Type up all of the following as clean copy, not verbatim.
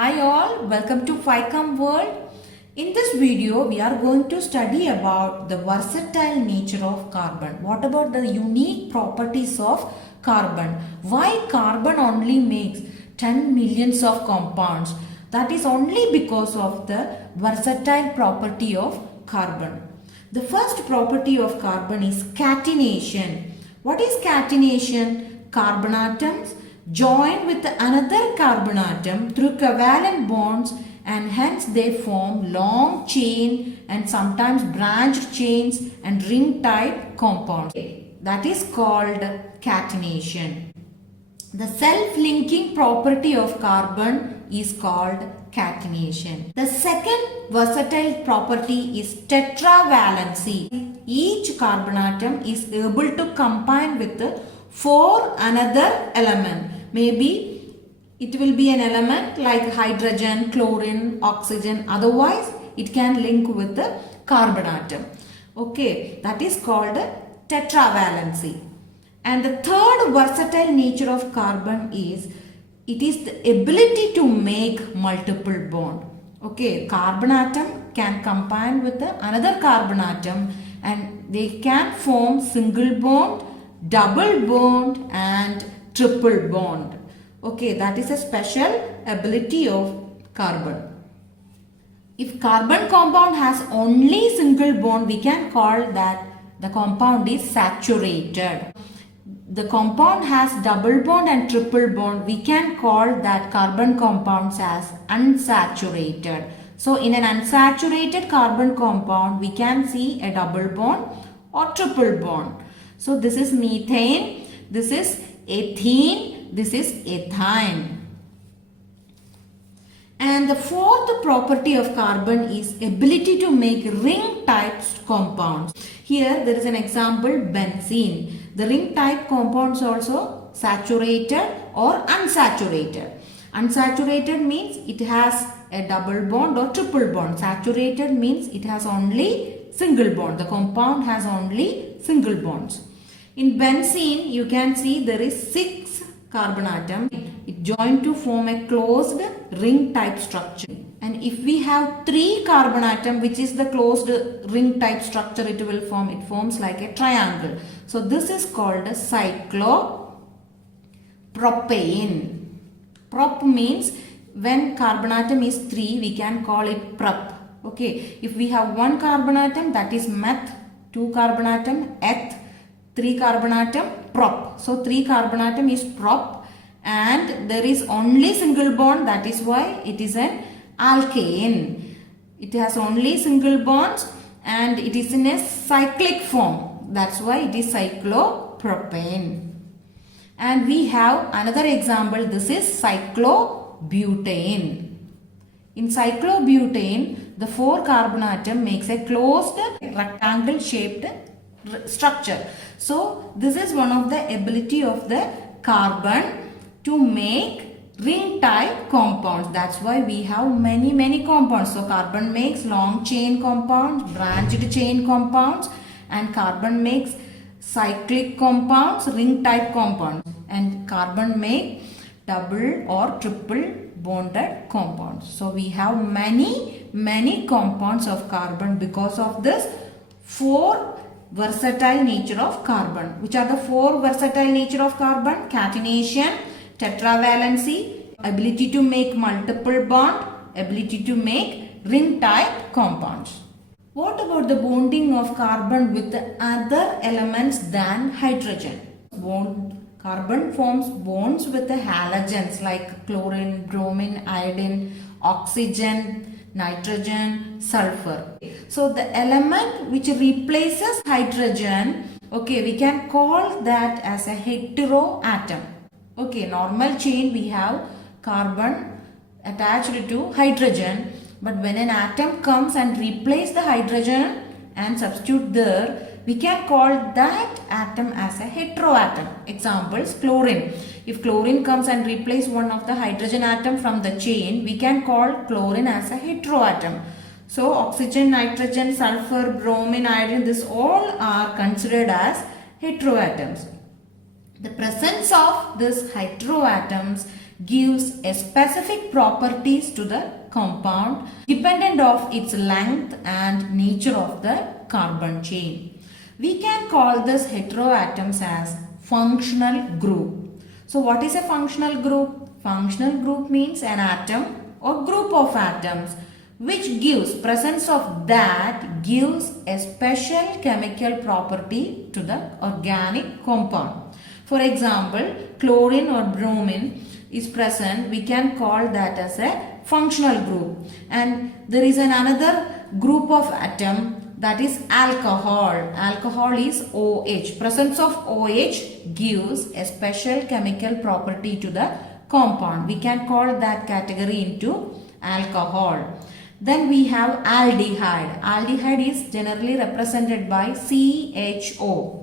Hi all, welcome to FICOM World. In this video, we are going to study about the versatile nature of carbon. What about the unique properties of carbon? Why carbon only makes 10 millions of compounds? That is only because of the versatile property of carbon. The first property of carbon is catenation. What is catenation? Carbon atoms join with another carbon atom through covalent bonds, and hence they form long chain and sometimes branched chains and ring type compounds. That is called catenation. The self-linking property of carbon is called catenation. The second versatile property is tetravalency. Each carbon atom is able to combine with four another element. Maybe it will be an element like hydrogen, chlorine, oxygen. Otherwise, it can link with the carbon atom. Okay, that is called tetravalency. And the third versatile nature of carbon is it is the ability to make multiple bond. Okay, carbon atom can combine with another carbon atom and they can form single bond, double bond and triple bond. Okay, that is a special ability of carbon. If carbon compound has only single bond, we can call that the compound is saturated. The compound has double bond and triple bond, we can call that carbon compounds as unsaturated. So in an unsaturated carbon compound, we can see a double bond or triple bond. So this is methane, this is ethene, this is ethine. And the fourth property of carbon is ability to make ring type compounds. Here there is an example, benzene. The ring type compounds also saturated or unsaturated. Unsaturated means it has a double bond or triple bond. Saturated means it has only single bond. The compound has only single bonds. In benzene, you can see there is 6 carbon atoms. It join to form a closed ring type structure. And if we have 3 carbon atom, which is the closed ring type structure, it will form. It forms like a triangle. So this is called a cyclopropane. Prop means when carbon atom is 3, we can call it prop. Okay. If we have 1 carbon atom, that is meth. 2 carbon atom, eth. 3 carbon atom, prop. So 3 carbon atom is prop, and there is only single bond. That is why it is an alkane. It has only single bonds and it is in a cyclic form. That's why it is cyclopropane. And we have another example. This is cyclobutane. In cyclobutane, the 4 carbon atom makes a closed rectangle shaped structure. So this is one of the ability of the carbon to make ring type compounds. That's why we have many compounds. So carbon makes long chain compounds, branched chain compounds, and carbon makes cyclic compounds, ring type compounds, and carbon make double or triple bonded compounds. So we have many compounds of carbon because of this 4 versatile nature of carbon. Which are the 4 versatile nature of carbon? Catenation, tetravalency, ability to make multiple bond, ability to make ring type compounds. What about the bonding of carbon with the other elements than hydrogen? Carbon forms bonds with the halogens like chlorine, bromine, iodine, oxygen, nitrogen, sulfur. So the element which replaces hydrogen, okay, we can call that as a heteroatom. Okay, normal chain we have carbon attached to hydrogen, but when an atom comes and replace the hydrogen and substitute there, we can call that atom as a heteroatom. Examples, chlorine. If chlorine comes and replace one of the hydrogen atom from the chain, we can call chlorine as a heteroatom. So oxygen, nitrogen, sulfur, bromine, iodine, this all are considered as heteroatoms. The presence of these heteroatoms gives a specific properties to the compound dependent of its length and nature of the carbon chain. We can call this heteroatoms as functional group. So what is a functional group? Functional group means an atom or group of atoms which gives presence of that gives a special chemical property to the organic compound. For example, chlorine or bromine is present, we can call that as a functional group. And there is another group of atom, that is alcohol. Alcohol is OH. Presence of OH gives a special chemical property to the compound. We can call that category into alcohol. Then we have aldehyde. Aldehyde is generally represented by CHO.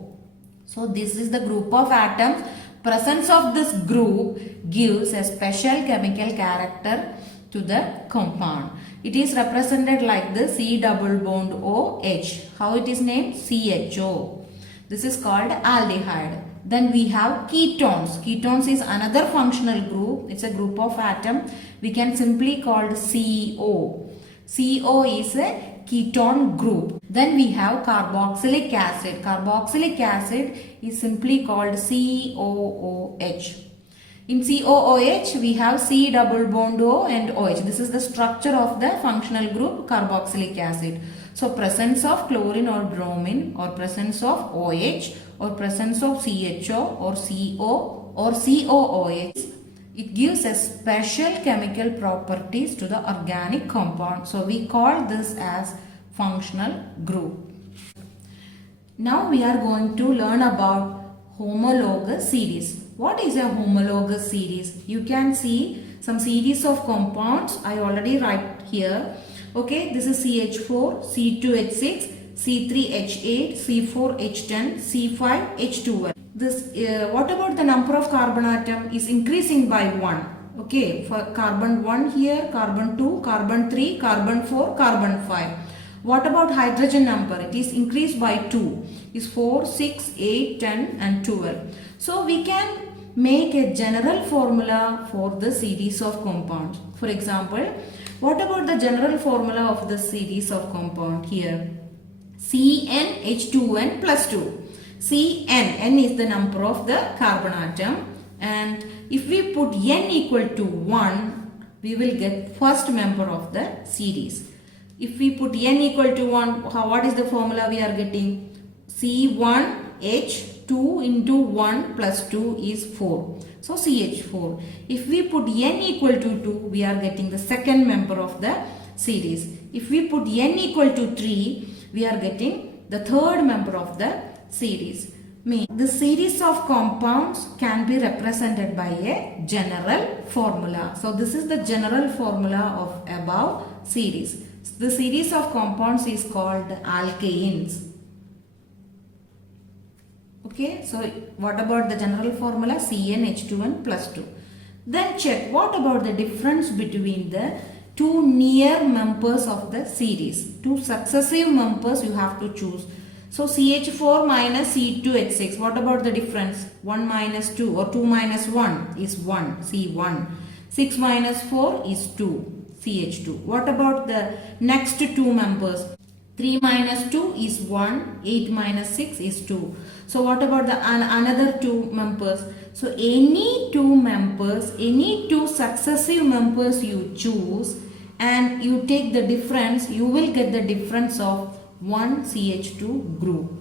So this is the group of atoms. Presence of this group gives a special chemical character to the compound. It is represented like the C double bond OH. How it is named? CHO. This is called aldehyde. Then we have ketones. Ketones is another functional group. It's a group of atom. We can simply call CO. CO is a ketone group. Then we have carboxylic acid. Carboxylic acid is simply called COOH. In COOH, we have C double bond O and OH. This is the structure of the functional group carboxylic acid. So presence of chlorine or bromine or presence of OH or presence of CHO or CO or COOH, it gives a special chemical properties to the organic compound. So we call this as functional group. Now we are going to learn about homologous series. What is a homologous series? You can see some series of compounds. I already write here. Okay, this is CH4, C2H6, C3H8, C4H10, C5H12. This what about the number of carbon atom is increasing by 1. Okay, for carbon 1 here, carbon 2, carbon 3, carbon 4, carbon 5. What about hydrogen number? It is increased by 2. Is 4, 6, 8, 10 and 12. So we can make a general formula for the series of compounds. For example, what about the general formula of the series of compound here? CnH2n plus 2. Cn, n is the number of the carbon atom, and if we put n equal to 1, we will get first member of the series. If we put n equal to 1, what is the formula we are getting? C1H2 into 1 plus 2 is 4. So CH4. If we put n equal to 2, we are getting the second member of the series. If we put n equal to 3, we are getting the third member of the series. The series of compounds can be represented by a general formula. So this is the general formula of above series. The series of compounds is called alkanes. Okay, so what about the general formula? CnH2n plus 2. Then check what about the difference between the two near members of the series. Two successive members you have to choose. So CH4 minus C2H6. What about the difference? 1 minus 2 or 2 minus 1 is 1, C1. 6 minus 4 is 2, CH2. What about the next two members? 3 minus 2 is 1, 8 minus 6 is 2. So what about the another two members? So any two members, any two successive members you choose and you take the difference, you will get the difference of one CH2 group.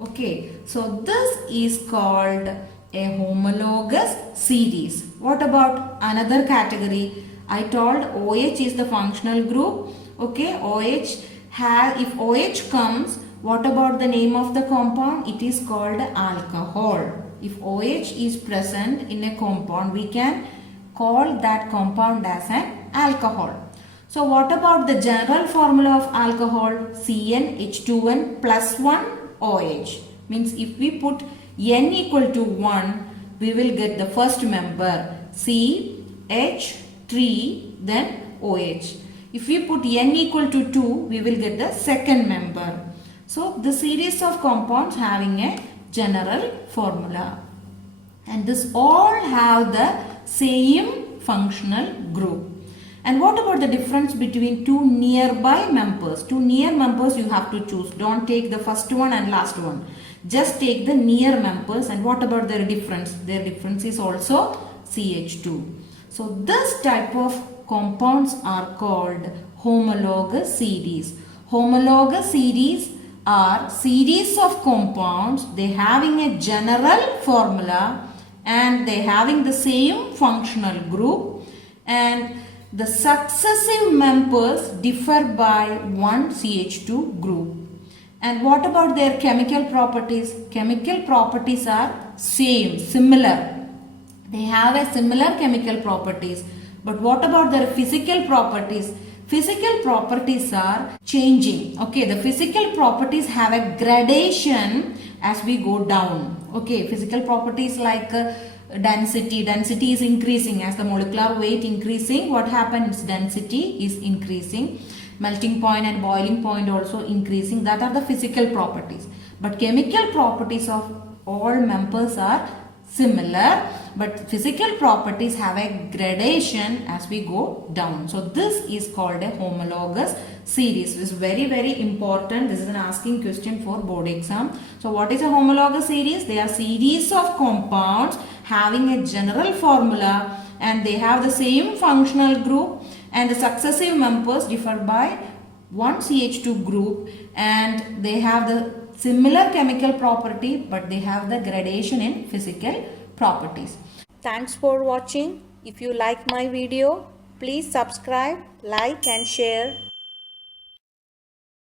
Okay, so this is called a homologous series. What about another category? I told OH is the functional group. Okay, if OH comes, what about the name of the compound? It is called alcohol. If OH is present in a compound, we can call that compound as an alcohol. So what about the general formula of alcohol? CnH2n plus 1 OH. Means if we put n equal to 1, we will get the first member CH3 then OH. If we put n equal to 2, we will get the second member. So the series of compounds having a general formula. And this all have the same functional group. And what about the difference between two nearby members? Two near members you have to choose. Don't take the first one and last one. Just take the near members. And what about their difference? Their difference is also CH2. So this type of compounds are called homologous series. Homologous series are series of compounds. They having a general formula and they having the same functional group, and the successive members differ by one CH2 group. And what about their chemical properties? Chemical properties are similar. They have a similar chemical properties. But what about their physical properties? Physical properties are changing. Okay, the physical properties have a gradation as we go down. Okay, physical properties like density is increasing as the molecular weight increasing. What happens? Density is increasing. Melting point and boiling point also increasing. That are the physical properties. But chemical properties of all members are similar, but physical properties have a gradation as we go down. So this is called a homologous series. This is very important. This is an asking question for board exam. So what is a homologous series? They are series of compounds having a general formula and they have the same functional group, and the successive members differ by one CH2 group, and they have the similar chemical property but they have the gradation in physical properties. Thanks for watching. If you like my video, please subscribe, like and share.